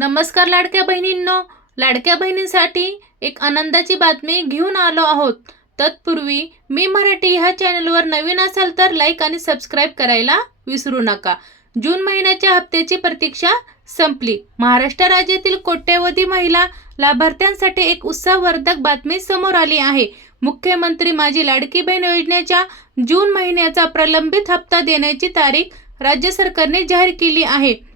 नमस्कार लाडक्या बहिणींनो. लाडक्या बहिणींसाठी एक आनंदाची बातमी घेऊन आलो आहोत. तत्पूर्वी मी मराठी ह्या चॅनलवर नवीन असाल तर लाईक आणि सबस्क्राईब करायला विसरू नका. जून महिन्याच्या हप्त्याची प्रतीक्षा संपली. महाराष्ट्र राज्यातील कोट्यवधी महिला लाभार्थ्यांसाठी एक उत्साहवर्धक बातमी समोर आली आहे. मुख्यमंत्री माझी लाडकी बहीण योजनेच्या जून महिन्याचा प्रलंबित हप्ता देण्याची तारीख राज्य सरकारने जाहीर केली आहे.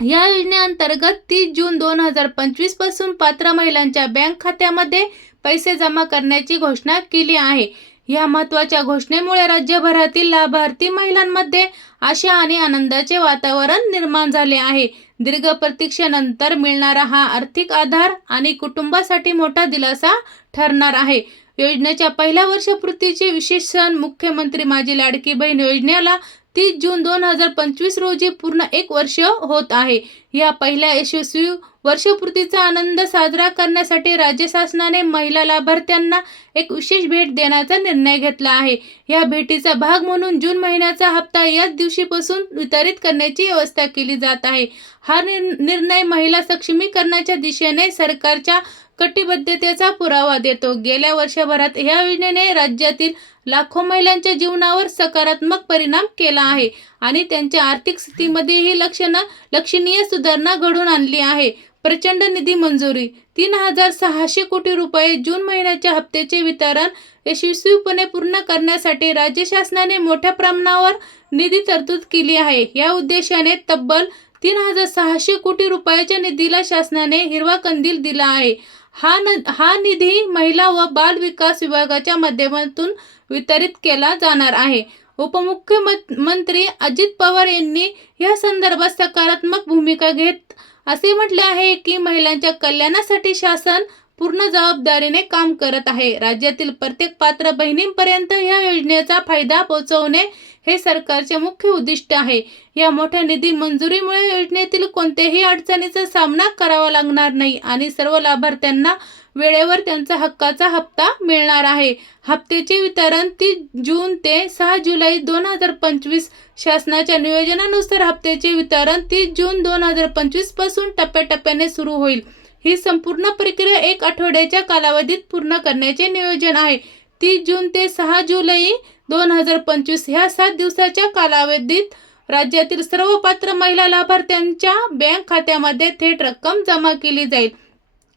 या योजनेअंतर्गत तीस जून दोन हजार पंचवीसपासून पात्र महिलांच्या बँक खात्यामध्ये पैसे जमा करण्याची घोषणा केली आहे. या महत्त्वाच्या घोषणेमुळे राज्यभरातील लाभार्थी महिलांमध्ये आशा आणि आनंदाचे वातावरण निर्माण झाले आहे. दीर्घ प्रतीक्षेनंतर मिळणारा हा आर्थिक आधार आणि कुटुंबासाठी मोठा दिलासा ठरणार आहे. योजनेच्या पहिल्या वर्षपूर्तीचे विशेष सण मुख्यमंत्री माझी लाडकी बहीण योजनेला तीस जून दोन हजार पंचवीस रोजी पूर्ण एक वर्ष होत आहे. या पहिल्या यशस्वी वर्षपूर्तीचा आनंद साजरा करण्यासाठी राज्य शासनाने महिला लाभार्थ्यांना एक विशेष भेट देण्याचा निर्णय घेतला आहे. या भेटीचा भाग म्हणून जून महिन्याचा हप्ता याच दिवशीपासून वितरित करण्याची व्यवस्था केली जात आहे. हा निर्णय महिला सक्षमीकरणाच्या दिशेने सरकारच्या कटिबद्धतेचा पुरावा देतो. गेल्या वर्षभरात या योजनेने राज्यातील लाखो महिलांच्या जीवनावर सकारात्मक परिणाम केला आहे आणि त्यांच्या आर्थिक स्थितीमध्येही लक्षणं लक्षणीय सुधारणा घडून आणली आहे. प्रचंड निधी मंजुरी तीन हजार सहाशे कोटी रुपये जून महिन्याच्या हप्त्याचे वितरण यशस्वीपणे पूर्ण करण्यासाठी राज्य शासनाने मोठ्या प्रमाणावर निधी तरतूद केली आहे. या उद्देशाने तब्बल तीन हजार सहाशे कोटी रुपयाच्या निधीला शासनाने हिरवा कंदील दिला आहे. हा न हा निधी महिला व बाल विकास विभागाच्या माध्यमातून वितरित केला जाणार आहे. उपमुख्यमंत्री अजित पवार यांनी या संदर्भात सकारात्मक भूमिका घेत असे म्हटले आहे की महिलांच्या कल्याणासाठी शासन पूर्ण जबाबदारीने काम करत आहे. राज्यातील प्रत्येक पात्र बहिणींपर्यंत या योजनेचा फायदा पोहोचवणे हे सरकारचे मुख्य उद्दिष्ट आहे. या मोठ्या निधी मंजुरीमुळे योजनेतील कोणत्याही अडचणीचा सामना करावा लागणार नाही आणि सर्व लाभार्थ्यांना वेळेवर त्यांचा हक्काचा हप्ता मिळणार आहे. हप्त्याचे वितरण तीस जून ते सहा जुलै दोन हजार पंचवीस शासनाच्या नियोजनानुसार हप्त्याचे वितरण तीस जून दोन हजार पंचवीसपासून टप्प्याटप्प्याने सुरू होईल. ही संपूर्ण प्रक्रिया एक आठवड्याच्या कालावधीत पूर्ण करण्याचे नियोजन आहे. तीस जून ते सहा जुलै दोन हजार पंचवीस ह्या सात दिवसाच्या कालावधीत राज्यातील सर्व पात्र महिला लाभार्थ्यांच्या बँक खात्यामध्ये थेट रक्कम जमा केली जाईल.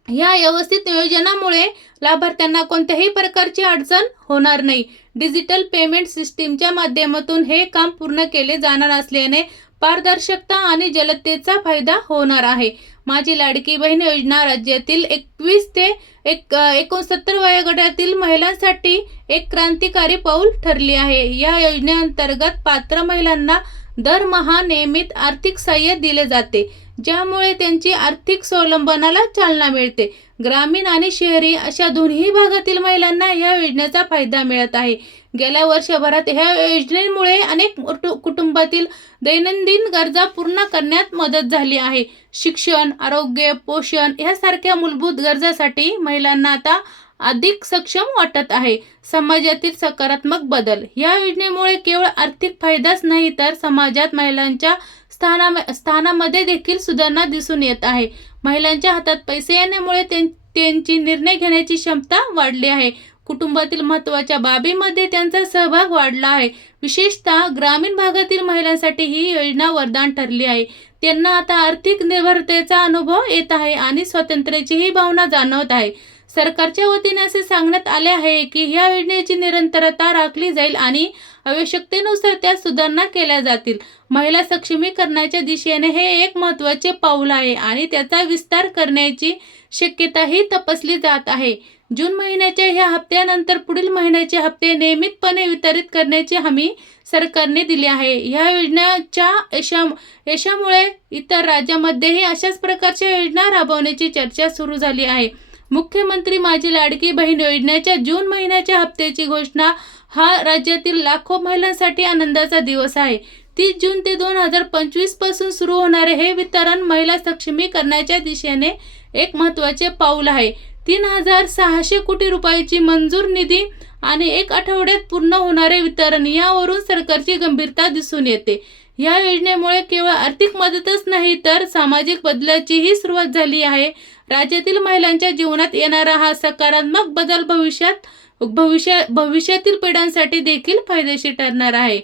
या व्यवस्थित नियोजनामुळे लाभार्थ्यांना कोणत्याही प्रकारची अडचण होणार नाही. डिजिटल पेमेंट सिस्टीमच्या माध्यमातून हे काम पूर्ण केले जाणार असल्याने पारदर्शकता आणि जलदतेचा फायदा होणार आहे. माझी लाडकी बहीण योजना राज्यातील एकवीस ते एक एकोणसत्तर वयोगटातील महिलांसाठी एक क्रांतिकारी पाऊल ठरली आहे. या योजनेअंतर्गत पात्र महिलांना दरमहा नियमित आर्थिक सहाय्य दिले जाते ज्यामुळे त्यांची आर्थिक स्वावलंबनाला चालना मिळते. ग्रामीण आणि शहरी अशा दोन्ही भागातील महिलांना या योजनेचा फायदा मिळत आहे. गेल्या वर्षभरात ह्या योजनेमुळे अनेक कुटुंबातील दैनंदिन गरजा पूर्ण करण्यात मदत झाली आहे. शिक्षण आरोग्य पोषण यासारख्या मूलभूत गरजासाठी महिलांना आता अधिक सक्षम वाटत आहे. समाजातील सकारात्मक बदल. या योजनेमुळे केवळ आर्थिक फायदाच नाही तर समाजात महिलांच्या स्थाना स्थानामध्ये देखील सुधारणा दिसून येत आहे. महिलांच्या हातात पैसे येण्यामुळे त्यां- त्यांची निर्णय घेण्याची क्षमता वाढली आहे. कुटुंबातील महत्त्वाच्या बाबीमध्ये त्यांचा सहभाग वाढला आहे. विशेषतः ग्रामीण भागातील महिलांसाठी ही योजना वरदान ठरली आहे. त्यांना आता आर्थिक निर्भरतेचा अनुभव येत आहे आणि स्वातंत्र्याचीही भावना जाणवत आहे. सरकारच्या वतीने असे सांगण्यात आले आहे की ह्या योजनेची निरंतरता राखली जाईल आणि आवश्यकतेनुसार त्यात सुधारणा केल्या जातील. महिला सक्षमीकरणाच्या दिशेने हे एक महत्त्वाचे पाऊल आहे आणि त्याचा विस्तार करण्याची शक्यताही तपासली जात आहे. जून महिन्याच्या ह्या हप्त्यानंतर पुढील महिन्याचे हप्ते नियमितपणे वितरित करण्याची हमी सरकारने दिली आहे. ह्या योजनेच्या यशा यशामुळे इतर राज्यामध्येही अशाच प्रकारच्या योजना राबवण्याची चर्चा सुरू झाली आहे. मुख्यमंत्री माझी लाडकी बहीण योजनेच्या जून महिन्याच्या हप्त्याची घोषणा हा राज्यातील लाखो महिलांसाठी आनंदाचा दिवस आहे. तीस जून ते दोन हजार पंचवीसपासून सुरू होणारे हे वितरण महिला सक्षमीकरणाच्या दिशेने एक महत्त्वाचे पाऊल आहे. तीन हजार सहाशे कोटी रुपयाची मंजूर निधी आणि एक आठवड्यात पूर्ण होणारे वितरण यावरून सरकारची गंभीरता दिसून येते. या योजनेमुळे केवळ आर्थिक मदतच नाही तर सामाजिक बदलाचीही सुरुवात झाली आहे. राज्यातील महिलांच्या जीवनात येणारा हा सकारात्मक बदल भविष्यात भविष्य भविष्यातील पिढ्यांसाठी देखील फायदेशीर ठरणार आहे.